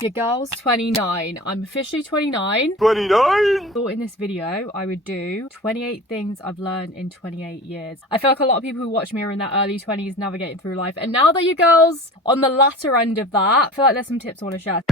Your girl's 29. I'm officially 29. 29? Thought in this video I would do 28 things I've learned in 28 years. I feel like a lot of people who watch me are in their early 20s navigating through life. And now that you girls on the latter end of that, I feel like there's some tips I want to share.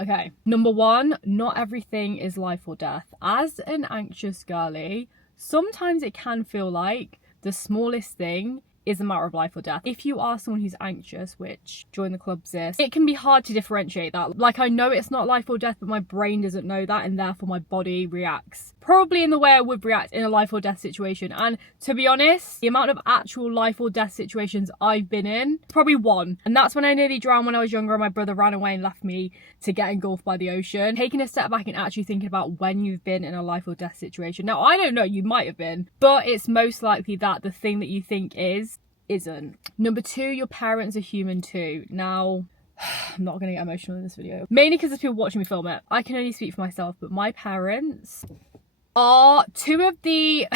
Okay, number one, not everything is life or death. As an anxious girly, sometimes it can feel like the smallest thing is a matter of life or death. If you are someone who's anxious, which join the club sis, it can be hard to differentiate that. Like, I know it's not life or death, but my brain doesn't know that, and therefore my body reacts probably in the way I would react in a life or death situation. And to be honest, the amount of actual life or death situations I've been in, probably one. And that's when I nearly drowned when I was younger and my brother ran away and left me to get engulfed by the ocean. Taking a step back and actually thinking about when you've been in a life or death situation. Now, I don't know, you might have been, but it's most likely that the thing that you think isn't. Number two, your parents are human too. Now, I'm not gonna get emotional in this video, mainly because there's people watching me film it. I can only speak for myself, but my parents are two of the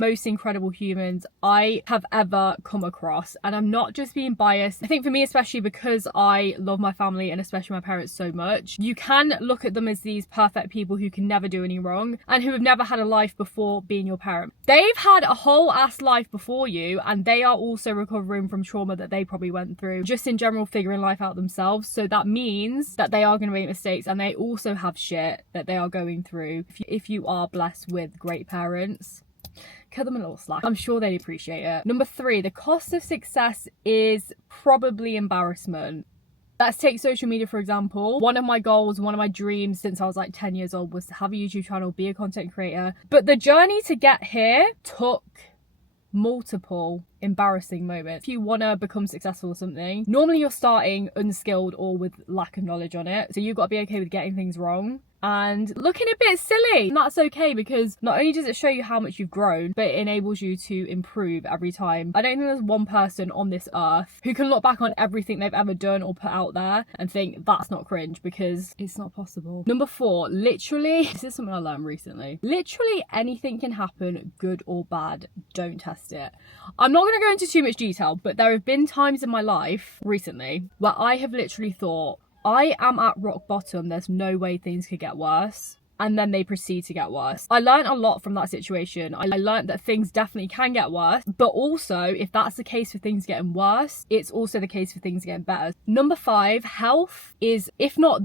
most incredible humans I have ever come across. And I'm not just being biased. I think for me, especially because I love my family and especially my parents so much, you can look at them as these perfect people who can never do any wrong and who have never had a life before being your parent. They've had a whole ass life before you, and they are also recovering from trauma that they probably went through, just in general figuring life out themselves. So that means that they are going to make mistakes, and they also have shit that they are going through. If you are blessed with great parents, cut them a little slack. I'm sure they'd appreciate it. Number three, the cost of success is probably embarrassment. Let's take social media, for example. One of my goals, one of my dreams since I was like 10 years old was to have a YouTube channel, be a content creator. But the journey to get here took multiple embarrassing moments. If you want to become successful or something, normally you're starting unskilled or with lack of knowledge on it. So you've got to be okay with getting things wrong and looking a bit silly. And that's okay, because not only does it show you how much you've grown, but it enables you to improve every time. I don't think there's one person on this earth who can look back on everything they've ever done or put out there and think that's not cringe, because it's not possible. Number four, literally, this is something I learned recently. Literally anything can happen, good or bad. Don't test it. I'm not going to go into too much detail, but there have been times in my life recently where I have literally thought, I am at rock bottom, there's no way things could get worse. And then they proceed to get worse. I learned a lot from that situation. I learned that things definitely can get worse, but also if that's the case for things getting worse, it's also the case for things getting better. Number five, health is, if not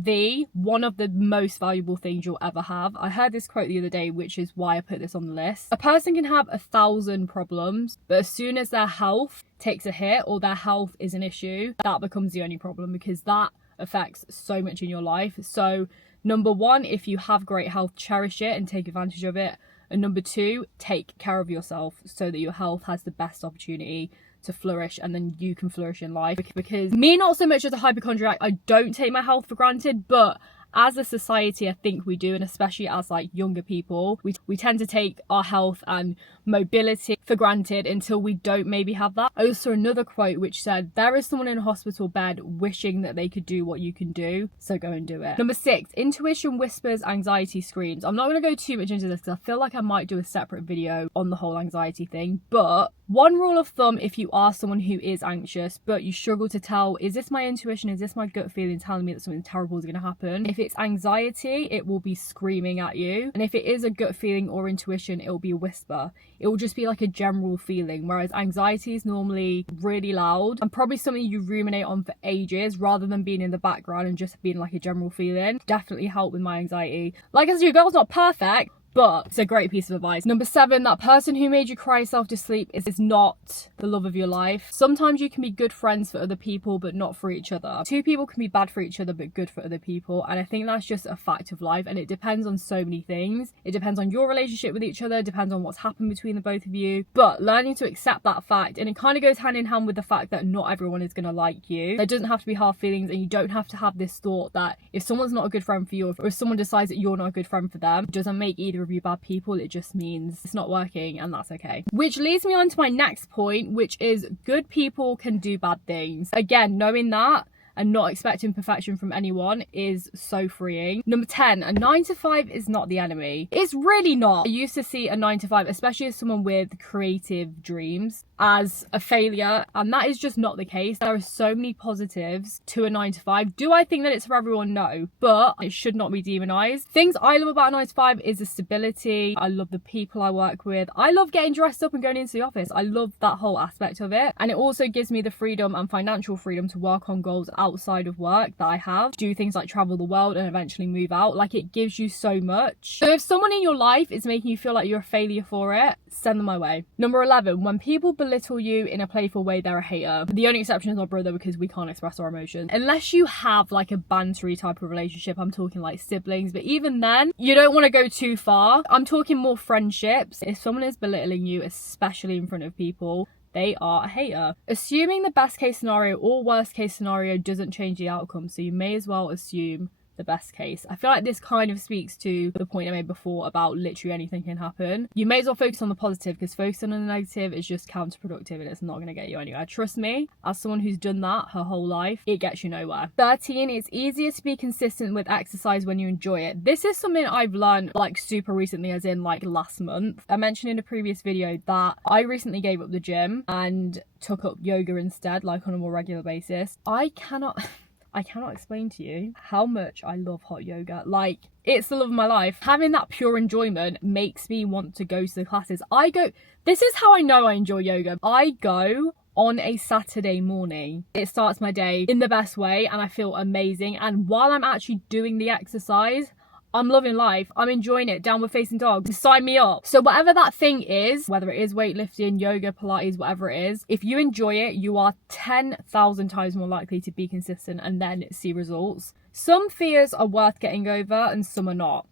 one of the most valuable things you'll ever have. I heard this quote the other day, which is why I put this on the list. A person can have 1,000 problems, but as soon as their health takes a hit or their health is an issue, that becomes the only problem, because that affects so much in your life. So number one, if you have great health, cherish it and take advantage of it. And number two, take care of yourself so that your health has the best opportunity to flourish, and then you can flourish in life. Because me, not so much as a hypochondriac, I don't take my health for granted, but as a society, I think we do, and especially as like younger people, we tend to take our health and mobility for granted until we don't maybe have that. I also saw another quote which said, there is someone in a hospital bed wishing that they could do what you can do, so go and do it. Number six, intuition whispers, anxiety screams. I'm not going to go too much into this because I feel like I might do a separate video on the whole anxiety thing, but one rule of thumb, if you are someone who is anxious but you struggle to tell, is this my intuition, is this my gut feeling telling me that something terrible is going to happen? If it's anxiety, it will be screaming at you. And if it is a gut feeling or intuition, it will be a whisper. It will just be like a general feeling, whereas anxiety is normally really loud and probably something you ruminate on for ages, rather than being in the background and just being like a general feeling. Definitely helped with my anxiety. Like I said, your girl's not perfect, but it's a great piece of advice. Number seven, that person who made you cry yourself to sleep is not the love of your life. Sometimes you can be good friends for other people, but not for each other. Two people can be bad for each other, but good for other people. And I think that's just a fact of life. And it depends on so many things. It depends on your relationship with each other. It depends on what's happened between the both of you. But learning to accept that fact, and it kind of goes hand in hand with the fact that not everyone is going to like you. There doesn't have to be hard feelings, and you don't have to have this thought that if someone's not a good friend for you, or if someone decides that you're not a good friend for them, it doesn't make either of you bad people. It just means it's not working, and that's okay. Which leads me on to my next point, which is good people can do bad things. Again, knowing that and not expecting perfection from anyone is so freeing. Number 10, a 9 to 5 is not the enemy. It's really not. I used to see a 9 to 5, especially as someone with creative dreams, as a failure, and that is just not the case. There are so many positives to a 9 to 5. Do I think that it's for everyone? No, but it should not be demonized. Things I love about a 9 to 5 is the stability. I love the people I work with. I love getting dressed up and going into the office. I love that whole aspect of it, and it also gives me the freedom and financial freedom to work on goals outside of work that I have, do things like travel the world and eventually move out. Like, it gives you so much. So if someone in your life is making you feel like you're a failure for it, send them my way. Number 11, when people belittle you in a playful way, they're a hater. The only exception is my brother, because we can't express our emotions. Unless you have like a bantery type of relationship, I'm talking like siblings, but even then, you don't want to go too far. I'm talking more friendships. If someone is belittling you, especially in front of people, they are a hater. Assuming the best case scenario or worst case scenario doesn't change the outcome, so you may as well assume the best case. I feel like this kind of speaks to the point I made before about literally anything can happen. You may as well focus on the positive, because focusing on the negative is just counterproductive and it's not going to get you anywhere. Trust me, as someone who's done that her whole life, it gets you nowhere. 13, it's easier to be consistent with exercise when you enjoy it. This is something I've learned like super recently, as in like last month. I mentioned in a previous video that I recently gave up the gym and took up yoga instead, like on a more regular basis. I cannot explain to you how much I love hot yoga. Like, it's the love of my life. Having that pure enjoyment makes me want to go to the classes. This is how I know I enjoy yoga. I go on a Saturday morning. It starts my day in the best way and I feel amazing. And while I'm actually doing the exercise, I'm loving life. I'm enjoying it. Downward facing dog. Sign me up. So whatever that thing is, whether it is weightlifting, yoga, Pilates, whatever it is, if you enjoy it, you are 10,000 times more likely to be consistent and then see results. Some fears are worth getting over and some are not.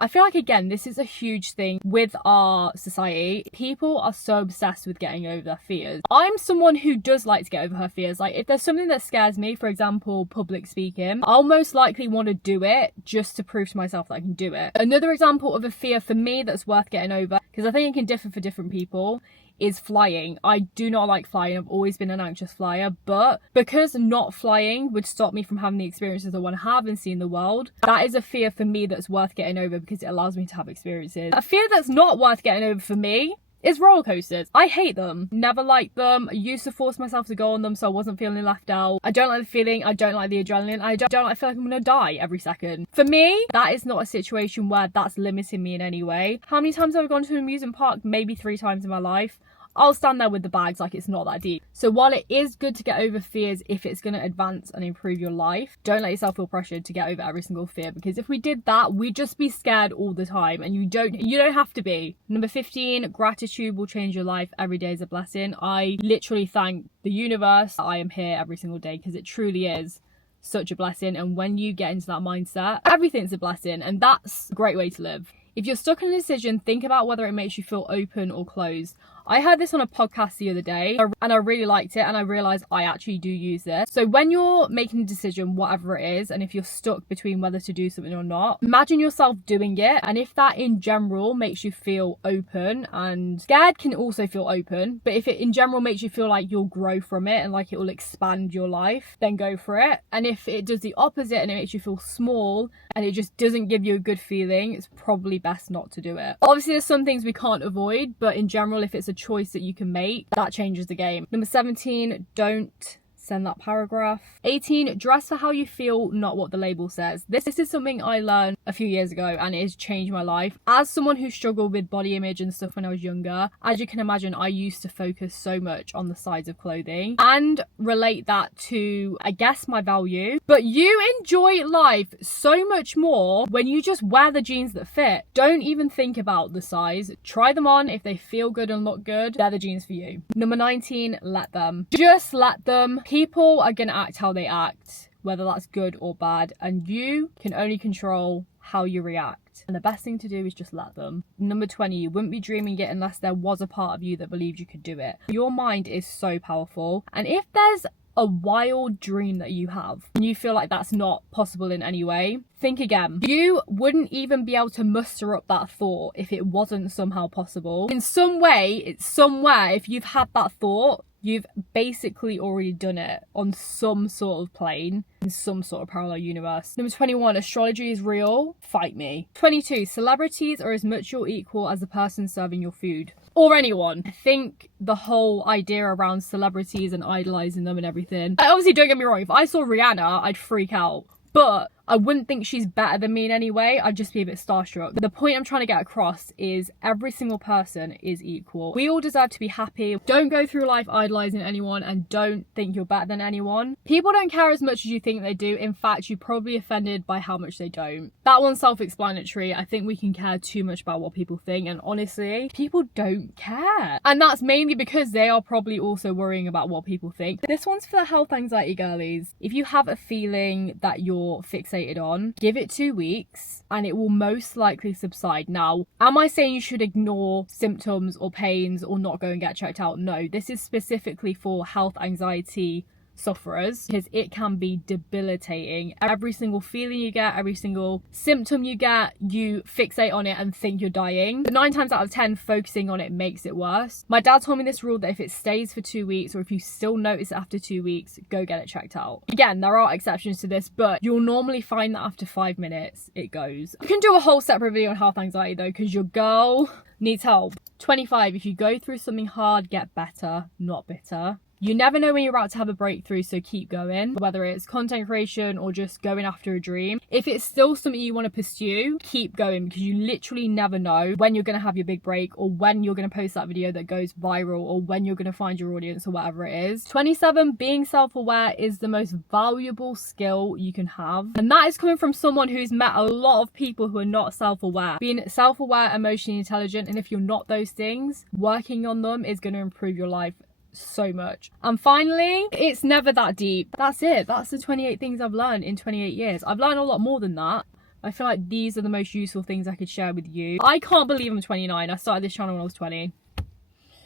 I feel like, again, this is a huge thing with our society. People are so obsessed with getting over their fears. I'm someone who does like to get over her fears. Like, if there's something that scares me, for example, public speaking, I'll most likely want to do it just to prove to myself that I can do it. Another example of a fear for me that's worth getting over, because I think it can differ for different people, is flying. I do not like flying. I've always been an anxious flyer, but because not flying would stop me from having the experiences I want to have and seeing the world, that is a fear for me that's worth getting over because it allows me to have experiences. A fear that's not worth getting over for me is roller coasters. I hate them. Never liked them. I used to force myself to go on them so I wasn't feeling left out. I don't like the feeling. I don't like the adrenaline. I don't like, I feel like I'm gonna die every second. For me, that is not a situation where that's limiting me in any way. How many times have I gone to an amusement park? Maybe 3 times in my life. I'll stand there with the bags like it's not that deep. So while it is good to get over fears if it's going to advance and improve your life, don't let yourself feel pressured to get over every single fear, because if we did that, we'd just be scared all the time, and you don't have to be. Number 15, gratitude will change your life. Every day is a blessing. I literally thank the universe that I am here every single day, because it truly is such a blessing. And when you get into that mindset, everything's a blessing, and that's a great way to live. If you're stuck in a decision, think about whether it makes you feel open or closed. I heard this on a podcast the other day and I really liked it, and I realized I actually do use this. So when you're making a decision, whatever it is, and if you're stuck between whether to do something or not, imagine yourself doing it. And if that in general makes you feel open, and scared can also feel open, but if it in general makes you feel like you'll grow from it and like it will expand your life, then go for it. And if it does the opposite and it makes you feel small and it just doesn't give you a good feeling, it's probably best not to do it. Obviously there's some things we can't avoid, but in general, if it's a choice that you can make, that changes the game. Number 17, don't send that paragraph. 18, dress for how you feel, not what the label says. This is something I learned a few years ago, and it has changed my life. As someone who struggled with body image and stuff when I was younger, as you can imagine, I used to focus so much on the size of clothing and relate that to, I guess, my value. But you enjoy life so much more when you just wear the jeans that fit. Don't even think about the size. Try them on. If they feel good and look good, they're the jeans for you. Number 19, let them. Just let them. People are going to act how they act, whether that's good or bad, and you can only control how you react. And the best thing to do is just let them. Number 20, you wouldn't be dreaming it unless there was a part of you that believed you could do it. Your mind is so powerful, and if there's a wild dream that you have and you feel like that's not possible in any way, think again. You wouldn't even be able to muster up that thought if it wasn't somehow possible. In some way, it's somewhere, if you've had that thought, you've basically already done it on some sort of plane, in some sort of parallel universe. Number 21, astrology is real. Fight me. 22, celebrities are as much your equal as the person serving your food. or anyone. I think the whole idea around celebrities and idolizing them and everything, obviously don't get me wrong, if I saw Rihanna, I'd freak out, but I wouldn't think she's better than me in any way. I'd just be a bit starstruck. The point I'm trying to get across is every single person is equal. We all deserve to be happy. Don't go through life idolizing anyone and don't think you're better than anyone. People don't care as much as you think they do. In fact, you're probably offended by how much they don't. That one's self-explanatory. I think we can care too much about what people think, and honestly, people don't care. And that's mainly because they are probably also worrying about what people think. This one's for the health anxiety girlies. If you have a feeling that you're fixated on, give it 2 weeks and it will most likely subside. Now, am I saying you should ignore symptoms or pains or not go and get checked out? No, this is specifically for health anxiety sufferers, because it can be debilitating. Every single feeling you get, every single symptom you get, you fixate on it and think you're dying. But 9 times out of 10, focusing on it makes it worse. My dad told me this rule that if it stays for 2 weeks, or if you still notice it after 2 weeks, go get it checked out. Again, there are exceptions to this, but you'll normally find that after 5 minutes, it goes. You can do a whole separate video on health anxiety though, because your girl needs help. 25, if you go through something hard, get better, not bitter. You never know when you're about to have a breakthrough, so keep going. Whether it's content creation or just going after a dream. If it's still something you want to pursue, keep going, because you literally never know when you're going to have your big break, or when you're going to post that video that goes viral, or when you're going to find your audience, or whatever it is. 27, being self-aware is the most valuable skill you can have. And that is coming from someone who's met a lot of people who are not self-aware. Being self-aware, emotionally intelligent, and if you're not those things, working on them is going to improve your life so much. And finally, it's never that deep. That's it. That's the 28 things I've learned in 28 years. I've learned a lot more than that. I feel like these are the most useful things I could share with you. I can't believe I'm 29. I started this channel when I was 20.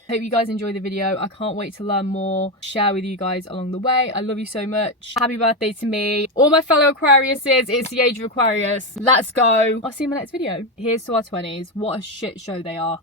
Hope you guys enjoyed the video. I can't wait to learn more, share with you guys along the way. I love you so much. Happy birthday to me. All my fellow Aquariuses, it's the age of Aquarius. Let's go. I'll see you in my next video. Here's to our 20s. What a shit show they are.